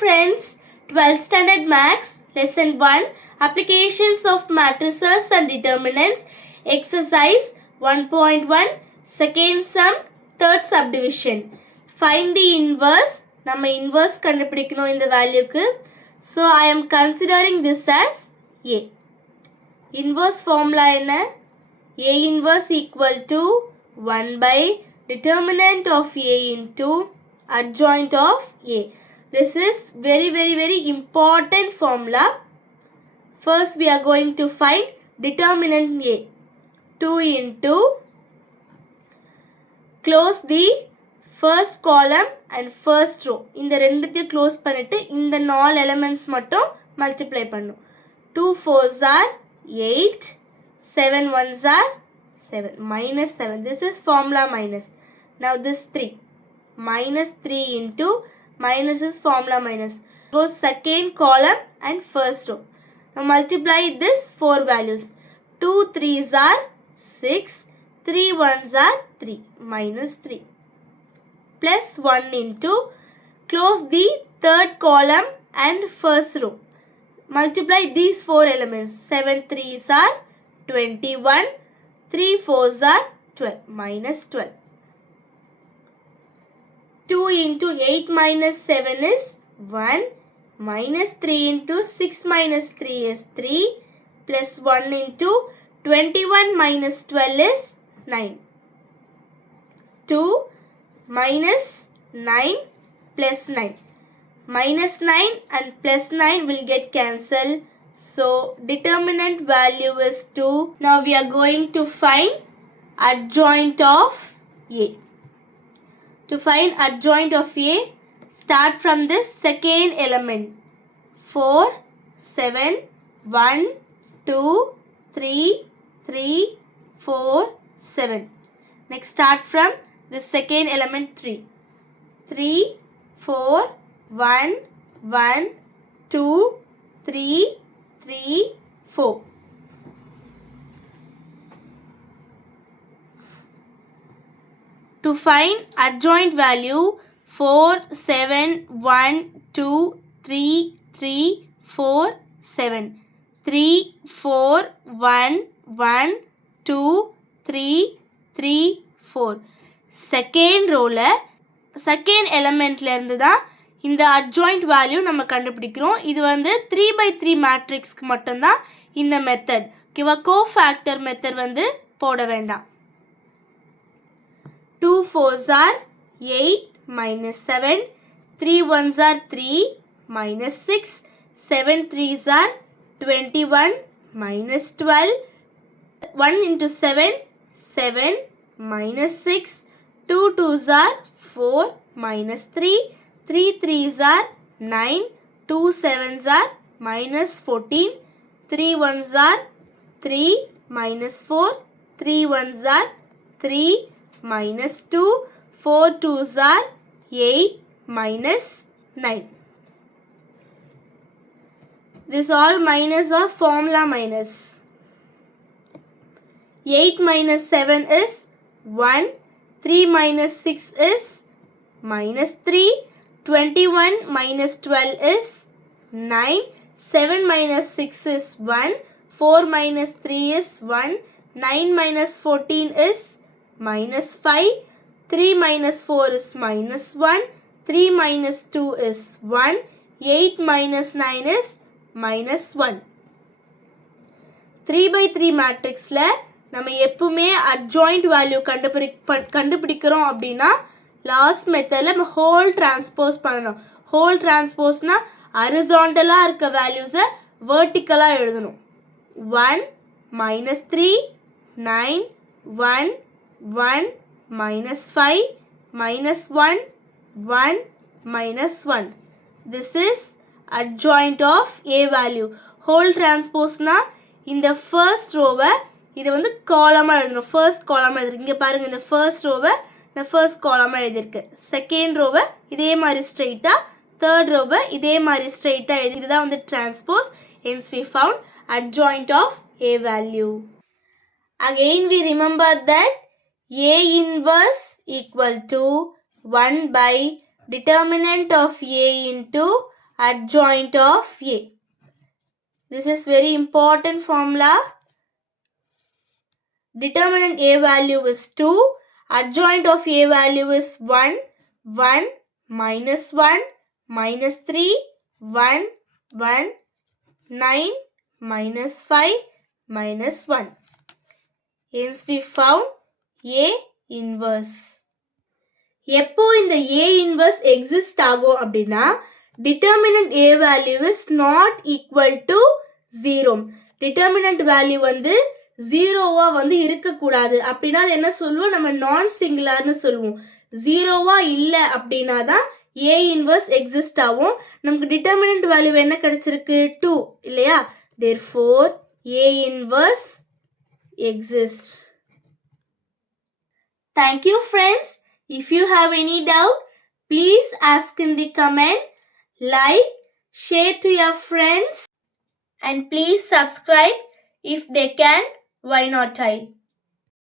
friends, 12th standard maths lesson 1 applications of matrices and determinants exercise 1.1 second sum third subdivision. Find the inverse. நம்ம inverse கண்டுபிடிக்கணும் இந்த வேல்யூக்கு. So I am considering this as A. Inverse formula என்ன? A inverse equal to 1 by determinant of A into adjoint of A. This is very important formula. First we are going to find determinant A. 2 into close the first column and first row. இந்த ரெண்டுத்தையும் close பண்ணிட்டு இந்த 4 elements மட்டும் multiply பண்ணும். 2 4s are 8, 7 1s are 7, minus 7. This is formula minus. Now this 3. Minus 3 into minus is formula minus. Goes second column and first row. Now multiply this 4 values. 2 3s are 6, 3 1s are 3, minus 3. Plus 1 into close the third column and first row. Multiply these 4 elements. 7 3s are 21, 3 4s are 12, minus 12. 2 into 8 minus 7 is 1, minus 3 into 6 minus 3 is 3, plus 1 into 21 minus 12 is 9. 2 minus 9 plus 9. Minus 9 and plus 9 will get cancelled. So determinant value is 2. Now we are going to find adjoint of A. To find adjoint of A, start from this second element. 4, 7, 1, 2, 3, 3, 4, 7. Next start from the second element 3. 3, 4, 1, 1, 2, 3, 3, 4. To find adjoint value 4, 7, 1, 2, 3, 3, 4, 7. 3, 4, 1, 1, 2, 3, 3, 4. Second rowல second elementல இருந்து தான் இந்த adjoint value நம்ம கண்டுபிடிக்கிறோம். இது வந்து 3/3 மேட்ரிக்ஸ்க்கு மட்டும்தான் இந்த method. ஓகேவா? கோஃபேக்டர் மெத்தட் வந்து போட வேண்டாம். 2 4s are 8, minus 7, 3 1s are 3, minus 6, 7 3s are 21, minus 12, 1 into 7, 7, minus 6, 2 2s are 4, minus 3, 3 3s are 9, 2 7s are minus 14, 3 1s are 3, minus 4, 3 1s are 3, minus 2, 4 2s are 8, minus 9. This all minus of formula minus. 8 minus 7 is 1, 3 minus 6 is minus 3, 21 minus 12 is 9, 7 minus 6 is 1, 4 minus 3 is 1, 9 minus 14 is minus 5, 3 minus 4 is minus 1, 3 minus 2 is 1, 8 minus 9 is minus 1. 3/3 மேட்ரிக்ஸில் நம்ம எப்பவுமே adjoint value கண்டுபிடிக்கிறோம் அப்படின்னா last மெத்தடில் நம்ம whole transpose பண்ணணும். Whole டிரான்ஸ்போஸ்னால் ஹரிசாண்டலாக இருக்க வேல்யூஸை வேர்ட்டிக்கலாக எழுதணும். 1 minus 3, 9, 1, 1, minus 5, minus 1, 1, minus 1. This is adjoint of A value. Whole transpose na இந்த first row-வை இது வந்து காலமாக எழுதணும். first column எழுதிருக்கு. இங்கே பாருங்கள், இந்த first row-வை நான் first column எழுதிருக்கு. second row-வை இதே மாதிரி ஸ்ட்ரெயிட்டாக, third row-வை இதே மாதிரி ஸ்ட்ரெயிட்டாக எழுதி. இதுதான் வந்து transpose. Hence we found adjoint of A value. Again we remember that A inverse equal to 1 by determinant of A into adjoint of A. This is very important formula. Determinant A value is 2. Adjoint of A value is 1. 1 minus 1 minus 3. 1 1 9 minus 5 minus 1. Hence we found A inverse. எப்போ இந்த A inverse exist ஆகும் அப்படின்னா determinant A value is not equal to 0. determinant value வந்து 0வா வந்து இருக்கக்கூடாது. அப்படின்னா அது என்ன சொல்லுவோம், நம்ம நான் சிங்குலர்னு சொல்லுவோம். 0வா இல்லை அப்படின்னா தான் A inverse exist ஆகும். நமக்கு determinant value என்ன கிடைச்சிருக்கு, 2 இல்லையா? Therefore A inverse exists. Thank you friends. If you have any doubt, please ask in the comment, like, share to your friends, and please subscribe if they can. Why not I?